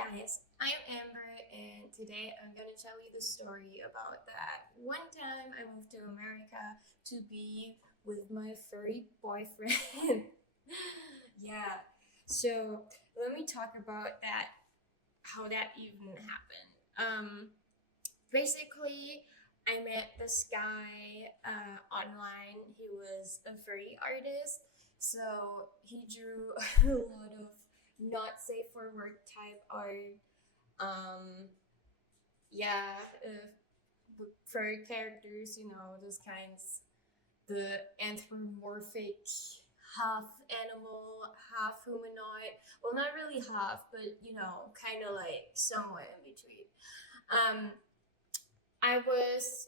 guys, I'm Amber, and today I'm gonna tell you the story about that one time I moved to America to be with my furry boyfriend. Yeah, so let me talk about that, how that even happened. Basically, I met this guy online. He was a furry artist, so he drew a lot of not safe for work type art. Um, yeah, furry characters, those kinds. The anthropomorphic, half animal, half humanoid. Well, not really half, but kind of like somewhere in between. Um,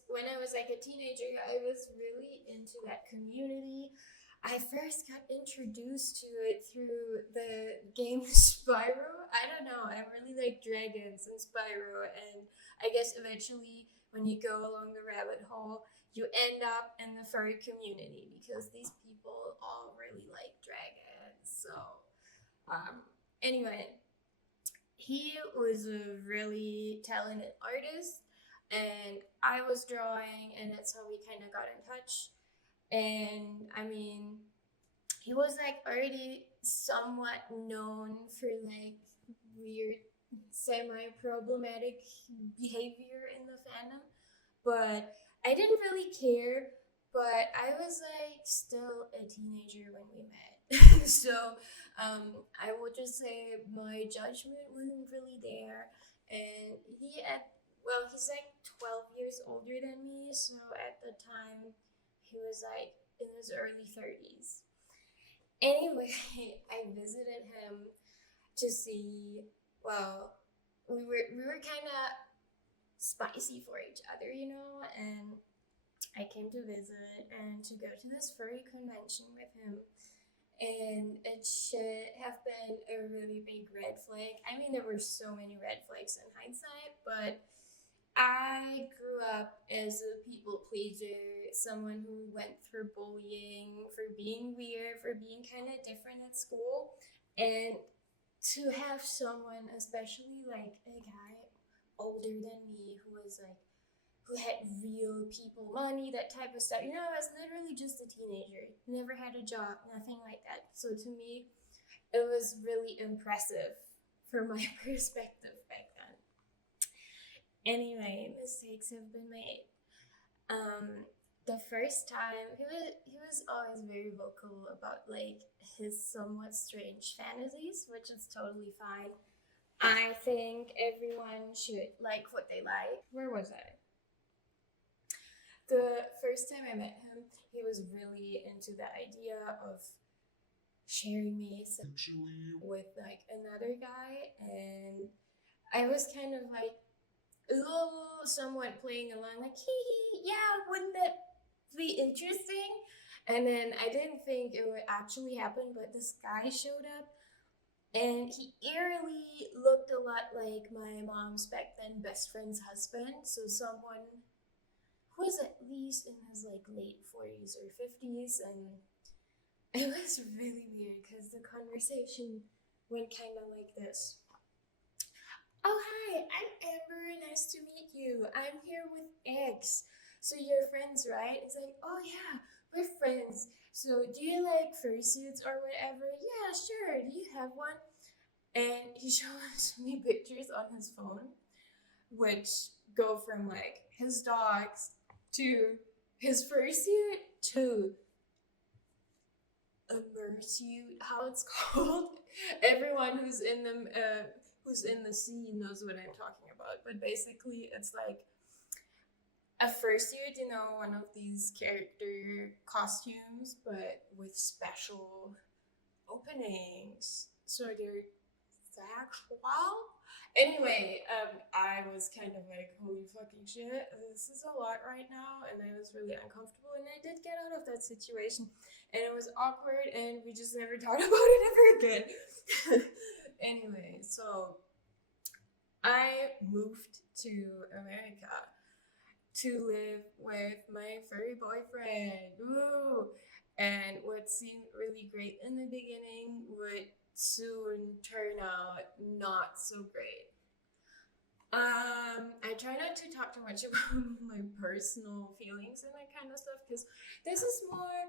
when I was like a teenager, I was really into that community. I first got introduced to it through the game Spyro. I don't know, I really like dragons and Spyro, and I guess eventually, when you go along the rabbit hole, you end up in the furry community because these people all really like dragons. So, um, anyway, he was a really talented artist, and I was drawing, and that's how we kind of got in touch. And I mean, he was like already somewhat known for like weird, semi problematic behavior in the fandom, but I didn't really care. But I was like still a teenager when we met. So I would just say my judgment wasn't really there. And he's like 12 years older than me. So at the time, he was like in his early 30s. Anyway, I visited him to see, well, we were kind of spicy for each other, and I came to visit and to go to this furry convention with him. And it should have been a really big red flag. I mean, there were so many red flags in hindsight, but I grew up as a people pleaser, someone who went through bullying, for being weird, for being kind of different at school. And to have someone, especially like a guy older than me, who had real people money, that type of stuff. I was literally just a teenager, never had a job, nothing like that. So to me, it was really impressive from my perspective back then. Anyway, mistakes have been made. The first time he was always very vocal about like his somewhat strange fantasies, which is totally fine. I think everyone should like what they like. Where was I? The first time I met him, he was really into the idea of sharing me sexually with like another guy, and I was kind of like a little somewhat playing along, like hee hee, yeah, wouldn't that be interesting? And then I didn't think it would actually happen, but this guy showed up, and he eerily looked a lot like my mom's back then best friend's husband. So someone who was at least in his like late 40s or 50s, and it was really weird because the conversation went kind of like this. Oh, hi, I'm Amber. Nice to meet you. I'm here with X. So you're friends, right? It's like, oh yeah, we're friends. So do you like fursuits or whatever? Yeah, sure. Do you have one? And he shows me pictures on his phone, which go from like his dogs to his fursuit to a mersuit, how it's called. Everyone who's in the scene knows what I'm talking about. But basically, it's like a fursuit, one of these character costumes, but with special openings. So they're sexual. Anyway, I was kind of like, holy fucking shit, this is a lot right now, and I was really uncomfortable, and I did get out of that situation, and it was awkward, and we just never talked about it ever again. Anyway, so I moved to America to live with my furry boyfriend. Woo! And what seemed really great in the beginning would soon turn out not so great. I try not to talk too much about my personal feelings and that kind of stuff because this is more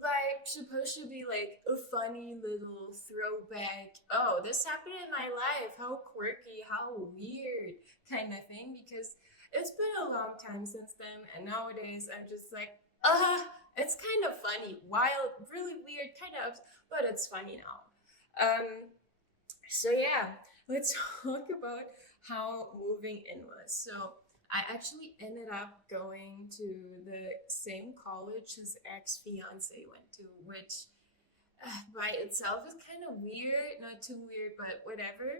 like supposed to be like a funny little throwback. Oh, this happened in my life. How quirky, how weird kind of thing because it's been a long time since then and nowadays I'm just like, it's kind of funny, wild, really weird kind of, but it's funny now. So yeah, let's talk about how moving in was. So I actually ended up going to the same college his ex fiance went to, which by itself is kind of weird. Not too weird, but whatever.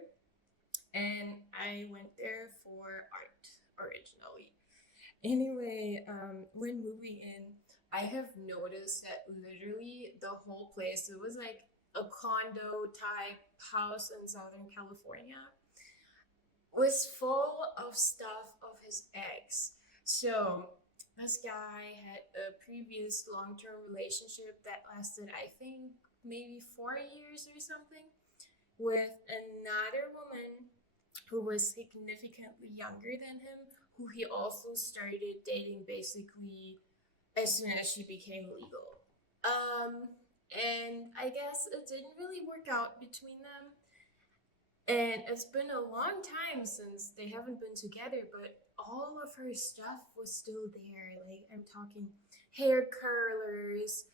And I went there for art originally. Anyway, when moving in, I have noticed that literally the whole place, it was like a condo type house in Southern California, was full of stuff of his ex. So this guy had a previous long-term relationship that lasted, I think, maybe 4 years or something, with another woman who was significantly younger than him, who he also started dating basically as soon as she became legal. And I guess it didn't really work out between them. And it's been a long time since they haven't been together, but all of her stuff was still there. Like, I'm talking hair curlers,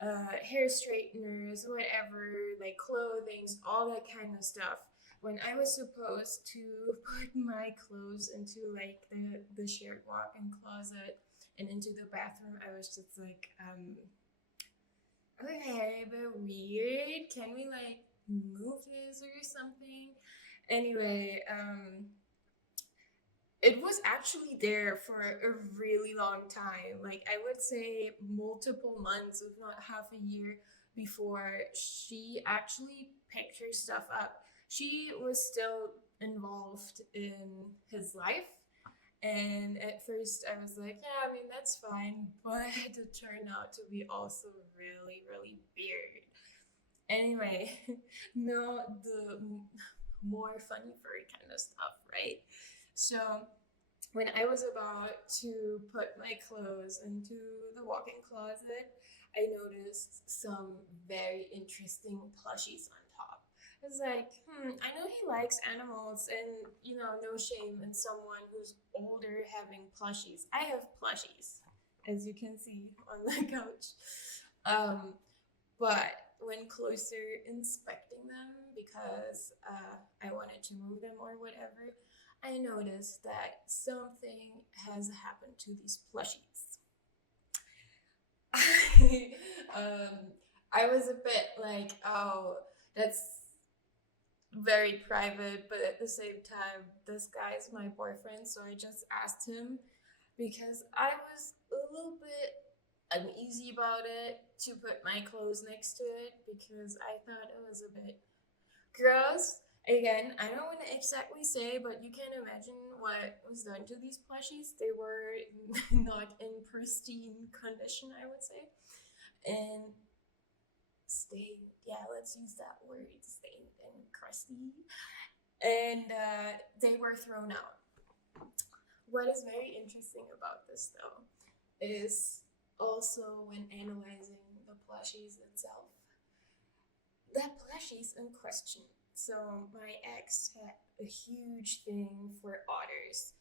hair straighteners, whatever, like clothings, all that kind of stuff. When I was supposed to put my clothes into like the shared walk-in closet and into the bathroom, I was just like, okay, but weird. Can we like move this or something? Anyway, it was actually there for a really long time. Like I would say multiple months, if not half a year, before she actually picked her stuff up. She was still involved in his life. And at first I was like, yeah, I mean, that's fine. But it turned out to be also really, really weird. Anyway, no, the more funny furry kind of stuff, right? So when I was about to put my clothes into the walk-in closet, I noticed some very interesting plushies on top. I was like, I know he likes animals, and no shame in someone who's older having plushies. I have plushies, as you can see on the couch. Um, but when closer inspecting them, because I wanted to move them or whatever, I noticed that something has happened to these plushies. um, I was a bit like, oh, that's very private, but at the same time, this guy is my boyfriend, so I just asked him because I was a little bit uneasy about it to put my clothes next to it because I thought it was a bit gross. Again, I don't want to exactly say, but you can imagine what was done to these plushies. They were not in pristine condition, I would say. And stained, yeah, let's use that word, stained and crusty. And they were thrown out. What is very interesting about this, though, is also when analyzing the plushies itself. The plushies in question. So my ex had a huge thing for otters.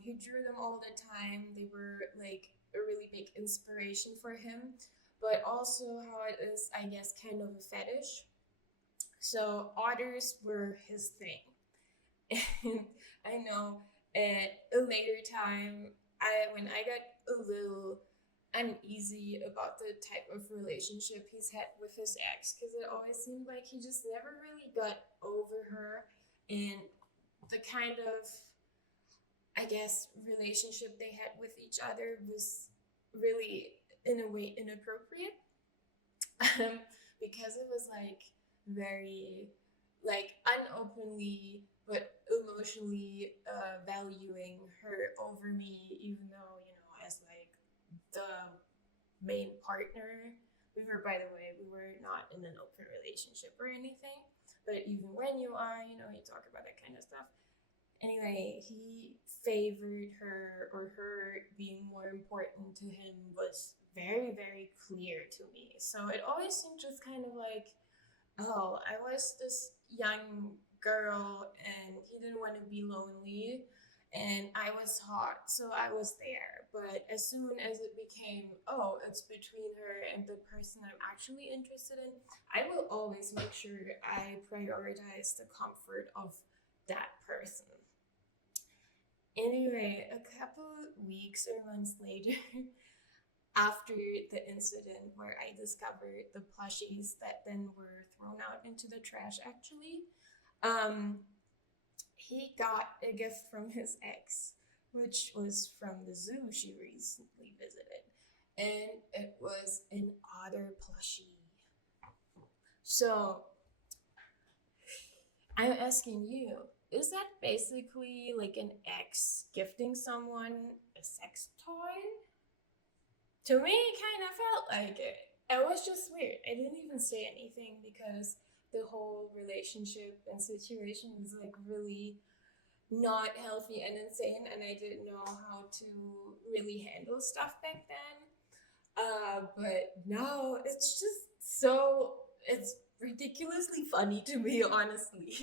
He drew them all the time. They were like a really big inspiration for him, but also how it is, I guess, kind of a fetish. So otters were his thing. And I know at a later time, when I got a little uneasy about the type of relationship he's had with his ex, because it always seemed like he just never really got over her, and the kind of, I guess, relationship they had with each other was really in a way inappropriate. Because it was like very like unopenly but emotionally valuing her over me, even though as like the main partner, we were, by the way, we were not in an open relationship or anything, but even when you are, you talk about that kind of stuff. Anyway, he favored her, or her being more important to him was very, very clear to me. So it always seemed just kind of like, oh, I was this young girl and he didn't want to be lonely. And I was hot, so I was there. But as soon as it became, oh, it's between her and the person I'm actually interested in, I will always make sure I prioritize the comfort of that person. Anyway, a couple weeks or months later, after the incident where I discovered the plushies that then were thrown out into the trash, actually, um, he got a gift from his ex, which was from the zoo she recently visited. And it was an otter plushie. So I'm asking you, is that basically like an ex gifting someone a sex toy? To me, it kind of felt like it. It was just weird. I didn't even say anything because the whole relationship and situation was like really not healthy and insane, and I didn't know how to really handle stuff back then. But now it's just so, it's ridiculously funny to me, honestly.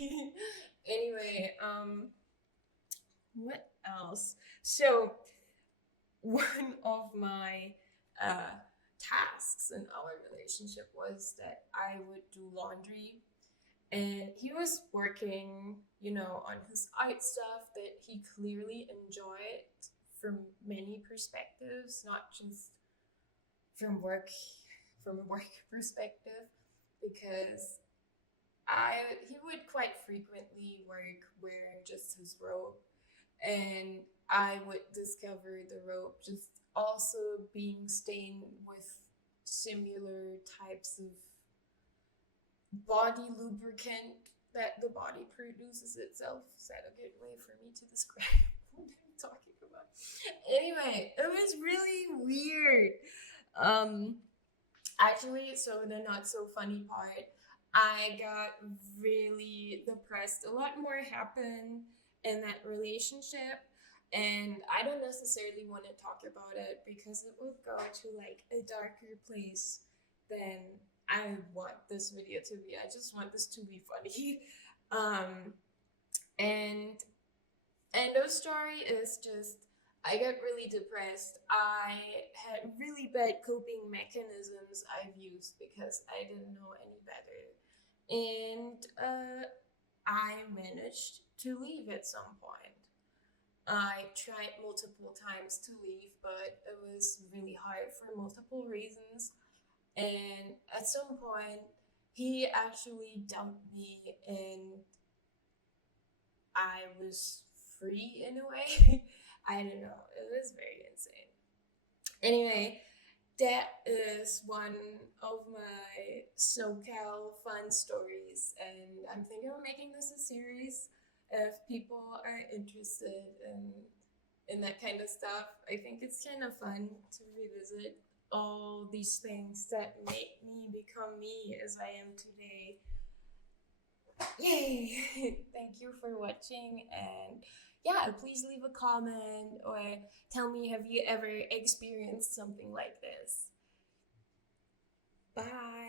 Anyway, what else? So one of my tasks in our relationship was that I would do laundry, and he was working, on his art stuff that he clearly enjoyed from many perspectives, not just from work from a work perspective, because he would quite frequently work wearing just his robe, and I would discover the robe just also being stained with similar types of body lubricant that the body produces itself. Is that a good way for me to describe what I'm talking about? Anyway, it was really weird. Um, Actually, so the not so funny part, I got really depressed. A lot more happened in that relationship, and I don't necessarily want to talk about it because it will go to like a darker place than I want this video to be. I just want this to be funny. Um, and End of story is just, I got really depressed. I had really bad coping mechanisms I've used because I didn't know any better. And I managed to leave at some point. I tried multiple times to leave, but it was really hard for multiple reasons. And at some point, he actually dumped me, and I was free in a way. I don't know. It was very insane. Anyway, that is one of my SoCal fun stories, and I'm thinking of making this a series if people are interested in that kind of stuff. I think it's kind of fun to revisit all these things that make me become me as I am today. Yay! Thank you for watching, and yeah, please leave a comment or tell me, have you ever experienced something like this? Bye!